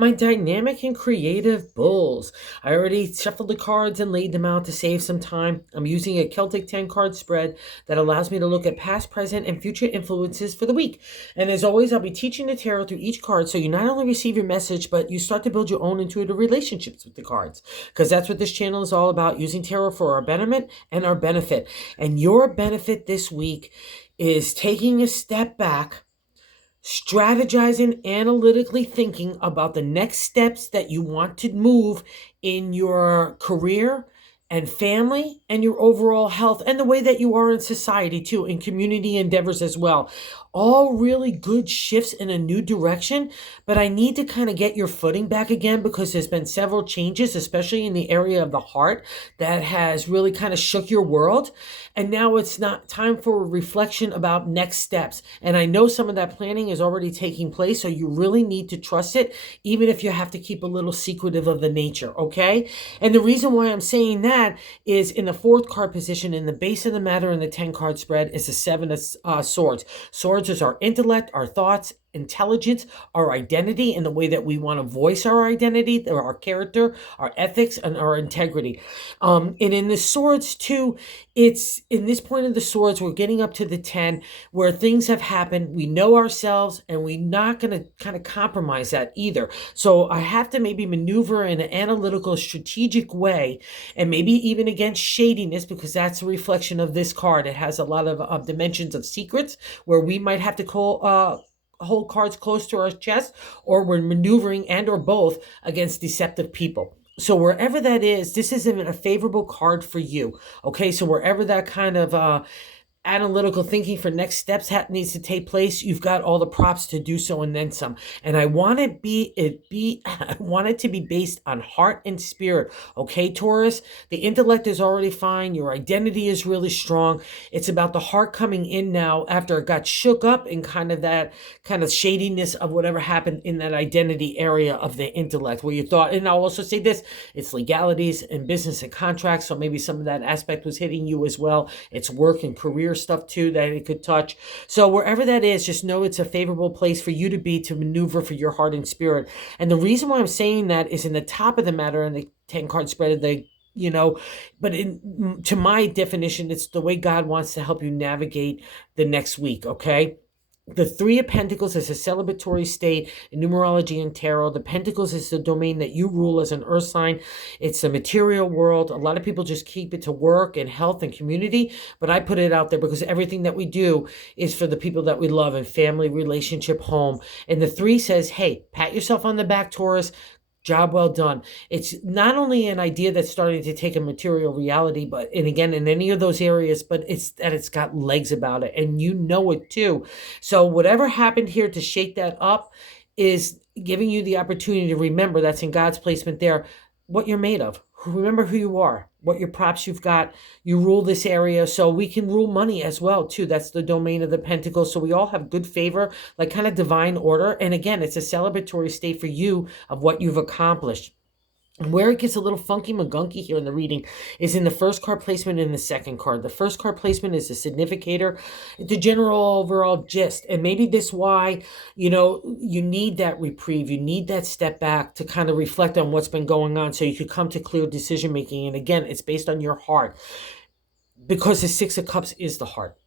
My dynamic and creative bulls. I already shuffled the cards and laid them out to save some time. I'm using a Celtic 10 card spread that allows me to look at past, present, and future influences for the week. And as always, I'll be teaching the tarot through each card so you not only receive your message, but you start to build your own intuitive relationships with the cards. Because that's what this channel is all about, using tarot for our betterment and our benefit. And your benefit this week is taking a step back, strategizing, analytically thinking about the next steps that you want to move in your career and family and your overall health and the way that you are in society too, in community endeavors as well. All really good shifts in a new direction, but I need to kind of get your footing back again because there's been several changes, especially in the area of the heart, that has really kind of shook your world. And now it's not time for a reflection about next steps. And I know some of that planning is already taking place, so you really need to trust it, even if you have to keep a little secretive of the nature, okay? And the reason why I'm saying that is in the fourth card position, in the base of the matter in the 10 card spread, is the Seven of Swords. Swords is our intellect, our thoughts, intelligence, our identity, and the way that we want to voice our identity, or our character, our ethics, and our integrity. And in the swords too, it's in this point of the swords, we're getting up to the 10 where things have happened. We know ourselves and we're not going to kind of compromise that either. So I have to maybe maneuver in an analytical, strategic way, and maybe even against shadiness, because that's a reflection of this card. It has a lot of dimensions of secrets where we might have to hold cards close to our chest, or we're maneuvering and or both against deceptive people. So wherever that is, this isn't a favorable card for you. Okay, so wherever that kind of analytical thinking for next steps needs to take place, you've got all the props to do so and then some. And I want it I want it to be based on heart and spirit. Okay, Taurus, the intellect is already fine. Your identity is really strong. It's about the heart coming in now after it got shook up in kind of that kind of shadiness of whatever happened in that identity area of the intellect where you thought, and I'll also say this, it's legalities and business and contracts. So maybe some of that aspect was hitting you as well. It's work and career stuff too that it could touch. So wherever that is, just know it's a favorable place for you to be, to maneuver for your heart and spirit. And the reason why I'm saying that is in the top of the matter in the 10 card spread of the but to my definition, it's the way God wants to help you navigate the next week. Okay. The Three of Pentacles is a celebratory state in numerology and tarot. The Pentacles is the domain that you rule as an earth sign. It's a material world. A lot of people just keep it to work and health and community, but I put it out there because everything that we do is for the people that we love and family, relationship, home. And the three says, hey, pat yourself on the back, Taurus. Job well done. It's not only an idea that's starting to take a material reality, but, and again, in any of those areas, but it's that it's got legs about it, and you know it too. So whatever happened here to shake that up is giving you the opportunity to remember, that's in God's placement there, what you're made of. Remember who you are, what your props you've got. You rule this area, so we can rule money as well too. That's the domain of the Pentacles. So we all have good favor, like kind of divine order. And again, it's a celebratory state for you of what you've accomplished. And where it gets a little funky magunky here in the reading is in the first card placement and the second card. The first card placement is the significator, the general overall gist. And maybe this why, you need that reprieve. You need that step back to kind of reflect on what's been going on so you could come to clear decision making. And again, it's based on your heart, because the Six of Cups is the heart.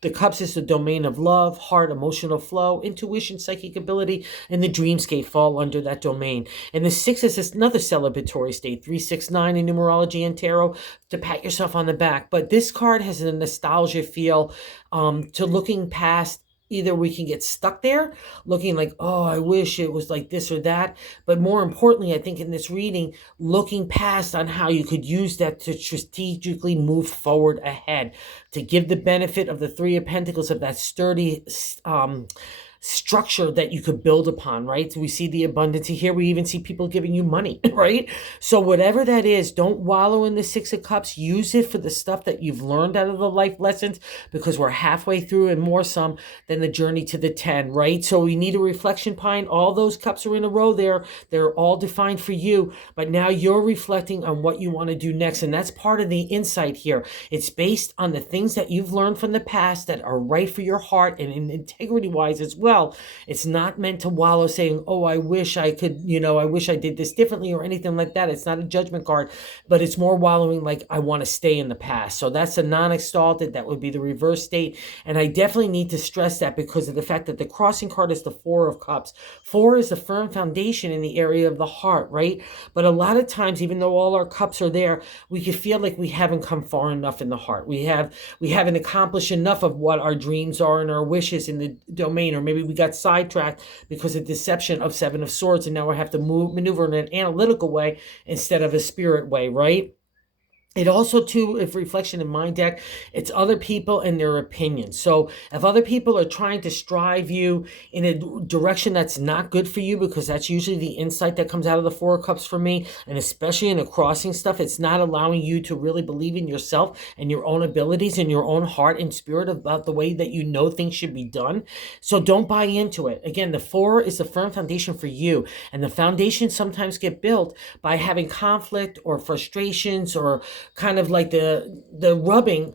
The cups is the domain of love, heart, emotional flow, intuition, psychic ability, and the dreamscape fall under that domain. And the six is another celebratory state, 369 in numerology and tarot, to pat yourself on the back. But this card has a nostalgia feel to looking past. Either we can get stuck there looking like, oh, I wish it was like this or that. But more importantly, I think in this reading, looking past on how you could use that to strategically move forward ahead, to give the benefit of the Three of Pentacles, of that sturdy structure that you could build upon, right? So we see the abundance here. We even see people giving you money, right? So whatever that is, don't wallow in the Six of Cups. Use it for the stuff that you've learned out of the life lessons, because we're halfway through and more some than the journey to the 10, right? So we need a reflection pine. All those cups are in a row there. They're all defined for you, but now you're reflecting on what you want to do next. And that's part of the insight here. It's based on the things that you've learned from the past that are right for your heart and integrity wise as well. well. It's not meant to wallow saying, oh, I wish I could, I wish I did this differently or anything like that. It's not a judgment card, but it's more wallowing like I want to stay in the past. So that's a non-exalted. That would be the reverse state. And I definitely need to stress that because of the fact that the crossing card is the Four of Cups. Four is a firm foundation in the area of the heart, right? But a lot of times, even though all our cups are there, we can feel like we haven't come far enough in the heart. We haven't accomplished enough of what our dreams are and our wishes in the domain, or maybe we got sidetracked because of deception of Seven of Swords, and now we have to maneuver in an analytical way instead of a spirit way, right? It also, too, if reflection in my deck, it's other people and their opinions. So if other people are trying to strive you in a direction that's not good for you, because that's usually the insight that comes out of the Four of Cups for me, and especially in the crossing stuff, it's not allowing you to really believe in yourself and your own abilities and your own heart and spirit about the way that you know things should be done. So don't buy into it. Again, the Four is a firm foundation for you, and the foundations sometimes get built by having conflict or frustrations or kind of like the rubbing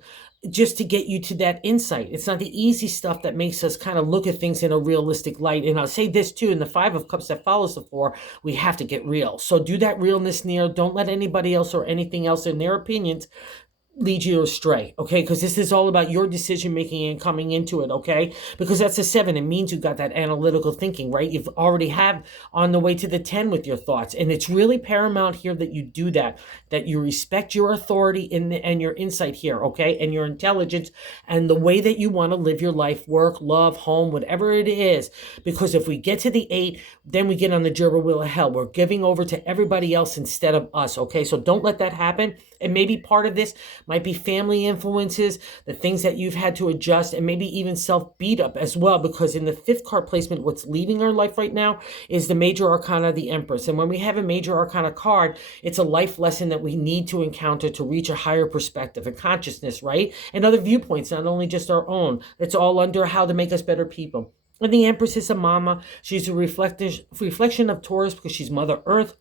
just to get you to that insight. It's not the easy stuff that makes us kind of look at things in a realistic light. And I'll say this too, in the Five of Cups that follows the Four, we have to get real. So do that realness near. Don't let anybody else or anything else in their opinions lead you astray, okay? Because this is all about your decision making and coming into it, okay? Because that's a 7. It means you've got that analytical thinking, right? You've already have on the way to the 10 with your thoughts, and it's really paramount here that you do that you respect your authority and your insight here, okay? And your intelligence and the way that you want to live your life, work, love, home, whatever it is. Because if we get to the 8, then we get on the gerbil wheel of hell. We're giving over to everybody else instead of us, okay? So don't let that happen. And maybe part of this might be family influences, the things that you've had to adjust, and maybe even self-beat up as well, because in the 5th card placement, what's leaving our life right now is the major arcana, the Empress. And when we have a major arcana card, it's a life lesson that we need to encounter to reach a higher perspective and consciousness, right? And other viewpoints, not only just our own. It's all under how to make us better people. And the Empress is a mama. She's a reflection of Taurus because she's Mother Earth.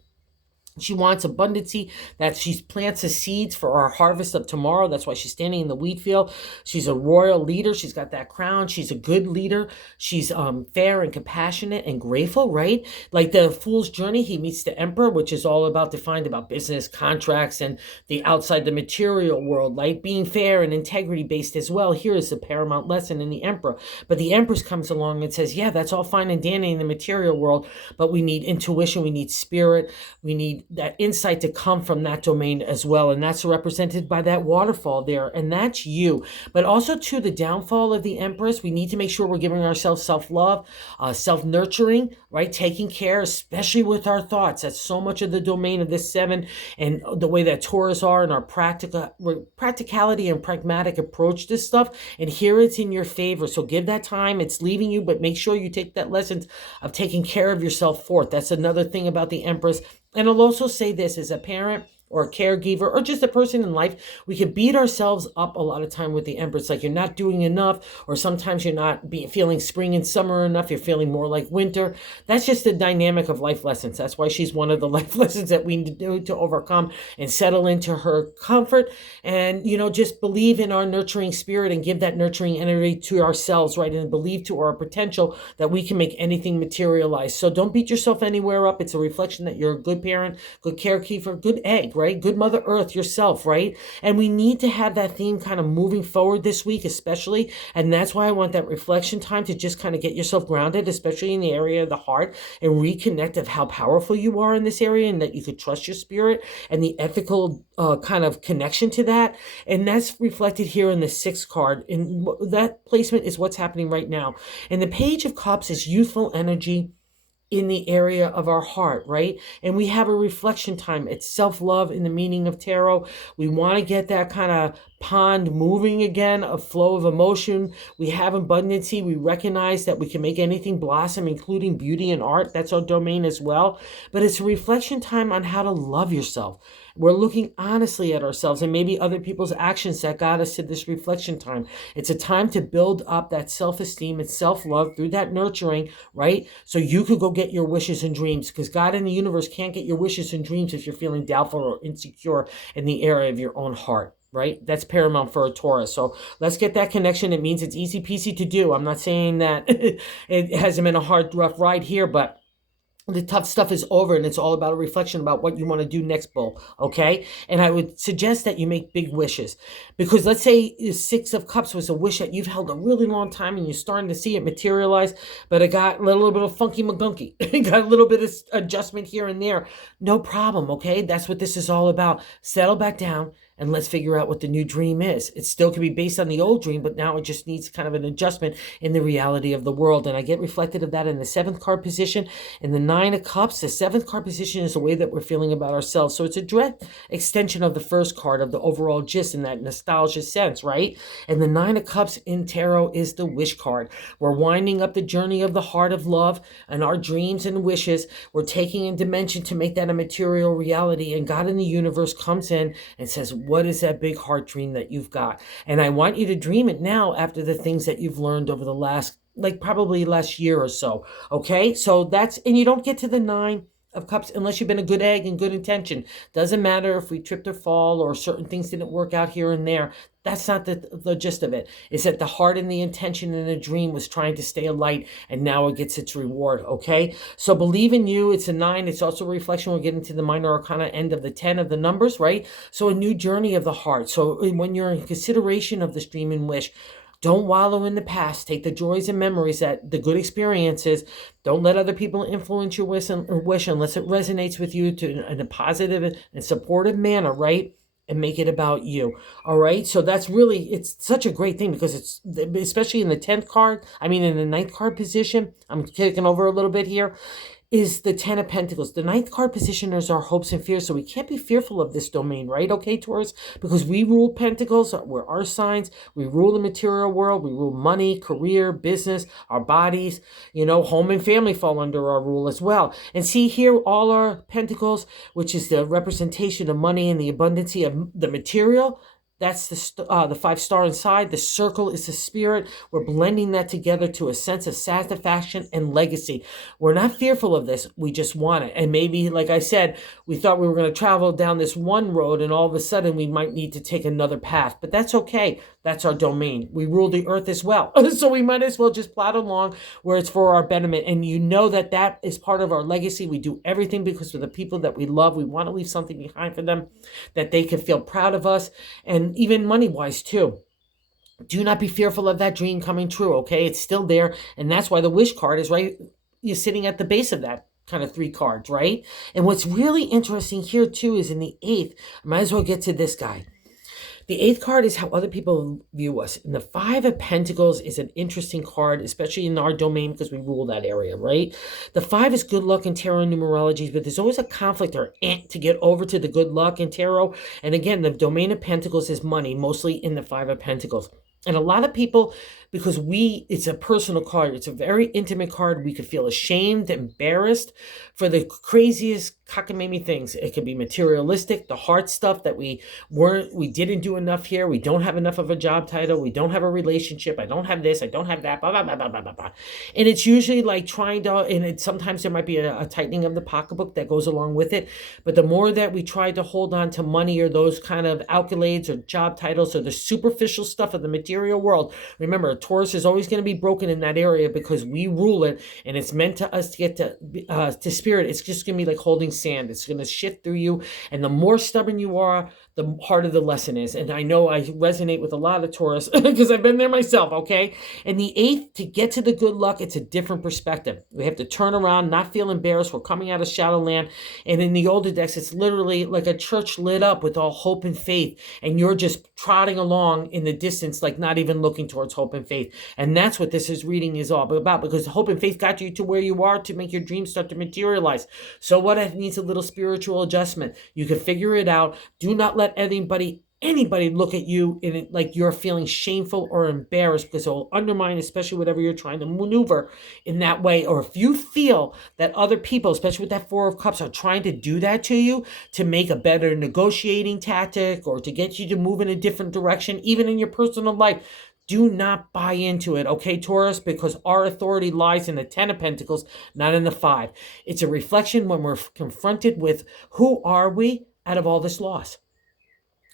She wants abundancy, that she plants the seeds for our harvest of tomorrow. That's why she's standing in the wheat field. She's a royal leader. She's got that crown. She's a good leader. She's fair and compassionate and grateful, right? Like the Fool's Journey, he meets the Emperor, which is all defined about business, contracts, and the outside the material world, like being fair and integrity based as well. Here is the paramount lesson in the Emperor. But the Empress comes along and says, yeah, that's all fine and dandy in the material world, but we need intuition, we need spirit, we need that insight to come from that domain as well. And that's represented by that waterfall there. And that's you. But also to the downfall of the Empress, we need to make sure we're giving ourselves self-love, self-nurturing, right? Taking care, especially with our thoughts. That's so much of the domain of this 7 and the way that Taurus are and our practicality and pragmatic approach to stuff. And here it's in your favor. So give that time. It's leaving you, but make sure you take that lesson of taking care of yourself forth. That's another thing about the Empress. And I'll also say this, as a parent or a caregiver or just a person in life, we can beat ourselves up a lot of time with the Empress, like you're not doing enough, or sometimes you're not feeling spring and summer enough, you're feeling more like winter. That's just the dynamic of life lessons. That's why she's one of the life lessons that we need to overcome and settle into her comfort and, just believe in our nurturing spirit and give that nurturing energy to ourselves, right? And believe to our potential that we can make anything materialize. So don't beat yourself anywhere up. It's a reflection that you're a good parent, good caregiver, good egg, right? Good Mother Earth yourself, right? And we need to have that theme kind of moving forward this week, especially. And that's why I want that reflection time to just kind of get yourself grounded, especially in the area of the heart, and reconnect of how powerful you are in this area and that you could trust your spirit and the ethical kind of connection to that. And that's reflected here in the 6th card. And that placement is what's happening right now. And the Page of Cups is youthful energy in the area of our heart, right? And we have a reflection time. It's self-love in the meaning of tarot. We want to get that kind of pond moving again, a flow of emotion. We have abundancy. We recognize that we can make anything blossom, including beauty and art. That's our domain as well. But it's a reflection time on how to love yourself. We're looking honestly at ourselves and maybe other people's actions that got us to this reflection time. It's a time to build up that self-esteem and self-love through that nurturing, right? So you could go get your wishes and dreams, because God in the universe can't get your wishes and dreams if you're feeling doubtful or insecure in the area of your own heart. right? That's paramount for a Taurus. So let's get that connection. It means it's easy peasy to do. I'm not saying that it hasn't been a hard, rough ride here, but the tough stuff is over, and it's all about a reflection about what you want to do next, bull. Okay. And I would suggest that you make big wishes, because let's say the 6 of Cups was a wish that you've held a really long time and you're starting to see it materialize, but it got a little bit of funky magunky. It got a little bit of adjustment here and there. No problem. Okay. That's what this is all about. Settle back down and let's figure out what the new dream is. It still can be based on the old dream, but now it just needs kind of an adjustment in the reality of the world. And I get reflected of that in the 7th card position. In the 9 of Cups, the 7th card position is the way that we're feeling about ourselves. So it's a direct extension of the first card of the overall gist in that nostalgia sense, right? And the 9 of Cups in tarot is the wish card. We're winding up the journey of the heart of love and our dreams and wishes. We're taking a dimension to make that a material reality. And God in the universe comes in and says, what is that big heart dream that you've got? And I want you to dream it now after the things that you've learned over the last, like probably last year or so. Okay. So that's, and you don't get to the 9 of Cups unless you've been a good egg and good intention. Doesn't matter if we tripped or fall or certain things didn't work out here and there. That's not the gist of it. It's that the heart and the intention in the dream was trying to stay alight, and now it gets its reward, okay? So believe in you. It's a 9. It's also a reflection. We're getting to the minor arcana end of the 10 of the numbers, right? So a new journey of the heart. So when you're in consideration of this dream and wish, don't wallow in the past. Take the joys and memories, that the good experiences. Don't let other people influence your wish unless it resonates with you in a positive and supportive manner, right? And make it about you. All right. So that's really, it's such a great thing, because it's, especially in the 10th card, I mean, in the 9th card position, I'm kicking over a little bit here, is the 10 of Pentacles. The 9th card position is our hopes and fears. So we can't be fearful of this domain, right? Okay, Taurus, because we rule Pentacles. We're our signs. We rule the material world. We rule money, career, business, our bodies, home and family fall under our rule as well. And see here, all our Pentacles, which is the representation of money and the abundancy of the material, that's the 5-star inside. The circle is the spirit. We're blending that together to a sense of satisfaction and legacy. We're not fearful of this. We just want it. And maybe, like I said, we thought we were going to travel down this one road, and all of a sudden we might need to take another path. But that's okay. That's our domain. We rule the earth as well. So we might as well just plod along where it's for our betterment. And that is part of our legacy. We do everything because of the people that we love. We want to leave something behind for them, that they can feel proud of us. And even money-wise too. Do not be fearful of that dream coming true, okay? It's still there, and that's why the wish card is right. You're sitting at the base of that kind of 3 cards, right? And what's really interesting here too is in the 8th, I might as well get to this guy. The 8th card is how other people view us. And the 5 of Pentacles is an interesting card, especially in our domain because we rule that area, right? The 5 is good luck in tarot numerology, but there's always a conflict or to get over to the good luck in tarot. And again, the domain of Pentacles is money, mostly in the 5 of Pentacles. And a lot of people, because it's a personal card, it's a very intimate card, we could feel ashamed, embarrassed for the craziest cockamamie things. It could be materialistic, the hard stuff that we didn't do enough here, we don't have enough of a job title, we don't have a relationship, I don't have this, I don't have that, blah, blah, blah, blah, blah, blah. And it's usually like sometimes there might be a tightening of the pocketbook that goes along with it. But the more that we try to hold on to money or those kind of accolades or job titles or the superficial stuff of the material world, remember, Taurus is always going to be broken in that area because we rule it, and it's meant to us to get to spirit. It's just going to be like holding sand. It's going to shift through you, and the more stubborn you are, the harder the lesson is. And I know I resonate with a lot of Taurus because I've been there myself, okay? And the 8th, to get to the good luck, it's a different perspective. We have to turn around, not feel embarrassed. We're coming out of Shadowland. And in the older decks, it's literally like a church lit up with all hope and faith. And you're just trotting along in the distance, like not even looking towards hope and faith. And that's what reading is all about, because hope and faith got you to where you are to make your dreams start to materialize. So what it needs a little spiritual adjustment. You can figure it out. Do not let anybody look at you in it like you're feeling shameful or embarrassed, because it will undermine, especially whatever you're trying to maneuver in that way. Or if you feel that other people, especially with that 4 of Cups, are trying to do that to you to make a better negotiating tactic or to get you to move in a different direction, even in your personal life, do not buy into it, okay, Taurus? Because our authority lies in the 10 of Pentacles, not in the 5. It's a reflection when we're confronted with who are we out of all this loss?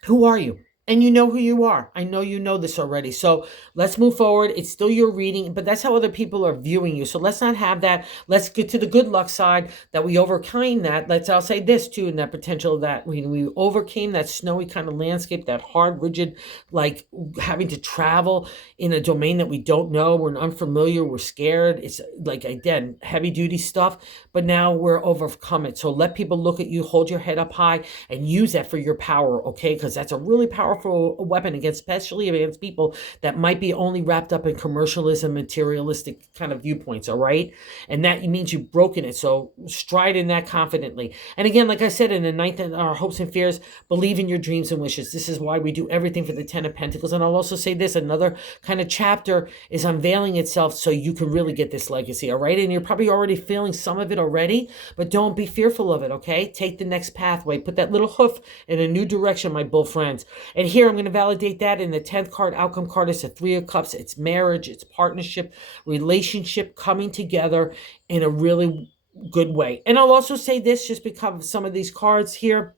Who are you? And you know who you are. I know you know this already. So let's move forward. It's still your reading, but that's how other people are viewing you. So let's not have that. Let's get to the good luck side that we overcame that. I'll say this too, in that potential that we overcame that snowy kind of landscape, that hard, rigid, like having to travel in a domain that we don't know. We're unfamiliar. We're scared. It's like, again, heavy duty stuff, but now we're overcome it. So let people look at you, hold your head up high, and use that for your power, okay? Because that's a really powerful weapon against, especially against people that might be only wrapped up in commercialism, materialistic kind of viewpoints, all right? And that means you've broken it. So stride in that confidently. And again, like I said, in the ninth, our hopes and fears, believe in your dreams and wishes. This is why we do everything for the Ten of Pentacles. And I'll also say this, another kind of chapter is unveiling itself so you can really get this legacy, all right? And you're probably already feeling some of it already, but don't be fearful of it, okay? Take the next pathway. Put that little hoof in a new direction, my bull friends. And here I'm going to validate that in the 10th card, outcome card. It's the Three of Cups. It's marriage, it's partnership, relationship coming together in a really good way. And I'll also say this, just because of some of these cards here,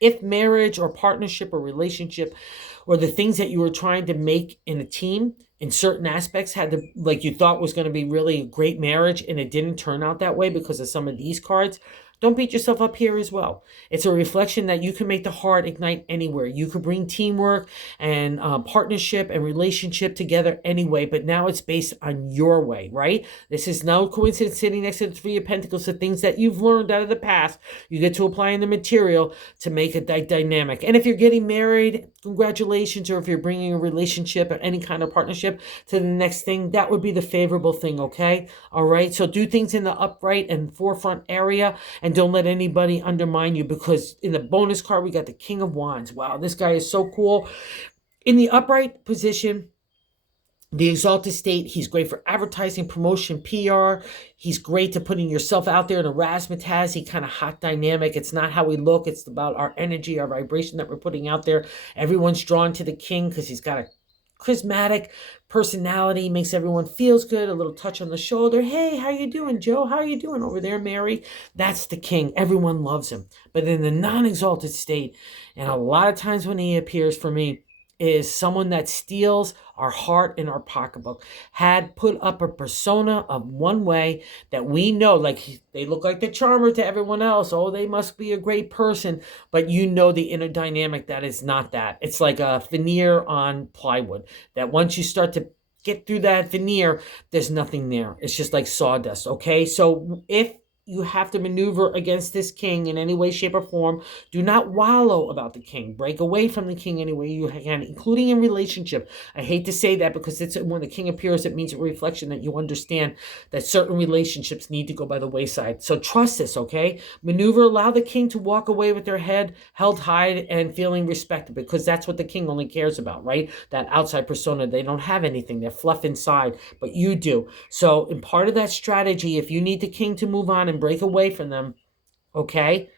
if marriage or partnership or relationship or the things that you were trying to make in a team in certain aspects had to, like you thought was going to be really a great marriage and it didn't turn out that way because of some of these cards, don't beat yourself up here as well. It's a reflection that you can make the heart ignite anywhere. You could bring teamwork and partnership and relationship together anyway, but now it's based on your way, right? This is no coincidence sitting next to the Three of Pentacles, the things that you've learned out of the past. You get to apply in the material to make it dynamic. And if you're getting married, congratulations, or if you're bringing a relationship or any kind of partnership to the next thing, that would be the favorable thing, okay? All right, so do things in the upright and forefront area, and don't let anybody undermine you, because in the bonus card, we got the King of Wands. Wow, this guy is so cool. In the upright position, the exalted state, he's great for advertising, promotion, PR. He's great to putting yourself out there in a razzmatazz, kind of hot dynamic. It's not how we look. It's about our energy, our vibration that we're putting out there. Everyone's drawn to the king because he's got a charismatic personality, makes everyone feels good, a little touch on the shoulder. Hey, how you doing, Joe? How you doing over there, Mary? That's the king. Everyone loves him. But in the non-exalted state, and a lot of times when he appears for me, is someone that steals our heart and our pocketbook, had put up a persona of one way that we know, like they look like the charmer to everyone else. Oh, they must be a great person. But you know the inner dynamic that is not that. It's like a veneer on plywood that once you start to get through that veneer, there's nothing there. It's just like sawdust, okay? So if you have to maneuver against this king in any way, shape, or form, do not wallow about the king. Break away from the king any way you can, including in relationship. I hate to say that because it's when the king appears, it means a reflection that you understand that certain relationships need to go by the wayside. So trust this, okay? Maneuver, allow the king to walk away with their head held high and feeling respected, because that's what the king only cares about, right? That outside persona, they don't have anything. They're fluff inside, but you do. So in part of that strategy, if you need the king to move on and break away from them, okay?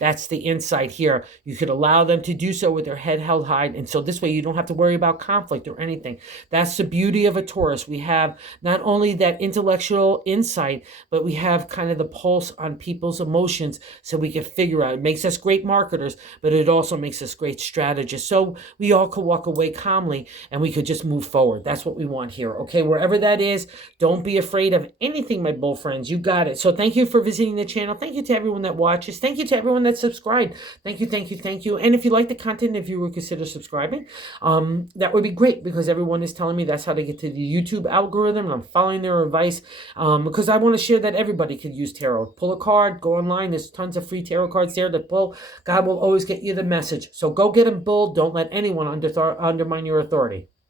That's the insight here. You could allow them to do so with their head held high. And so this way you don't have to worry about conflict or anything. That's the beauty of a Taurus. We have not only that intellectual insight, but we have kind of the pulse on people's emotions so we can figure out. It makes us great marketers, but it also makes us great strategists. So we all could walk away calmly and we could just move forward. That's what we want here, okay? Wherever that is, don't be afraid of anything, my bull friends. You got it. So thank you for visiting the channel. Thank you to everyone that watches. Thank you to everyone that subscribed. Thank you, thank you, thank you. And if you like the content, if you would consider subscribing, that would be great, because everyone is telling me that's how to get to the YouTube algorithm, and I'm following their advice because I want to share that everybody could use tarot. Pull a card, go online. There's tons of free tarot cards there to pull. God will always get you the message. So go get them, bull. Don't let anyone undermine your authority.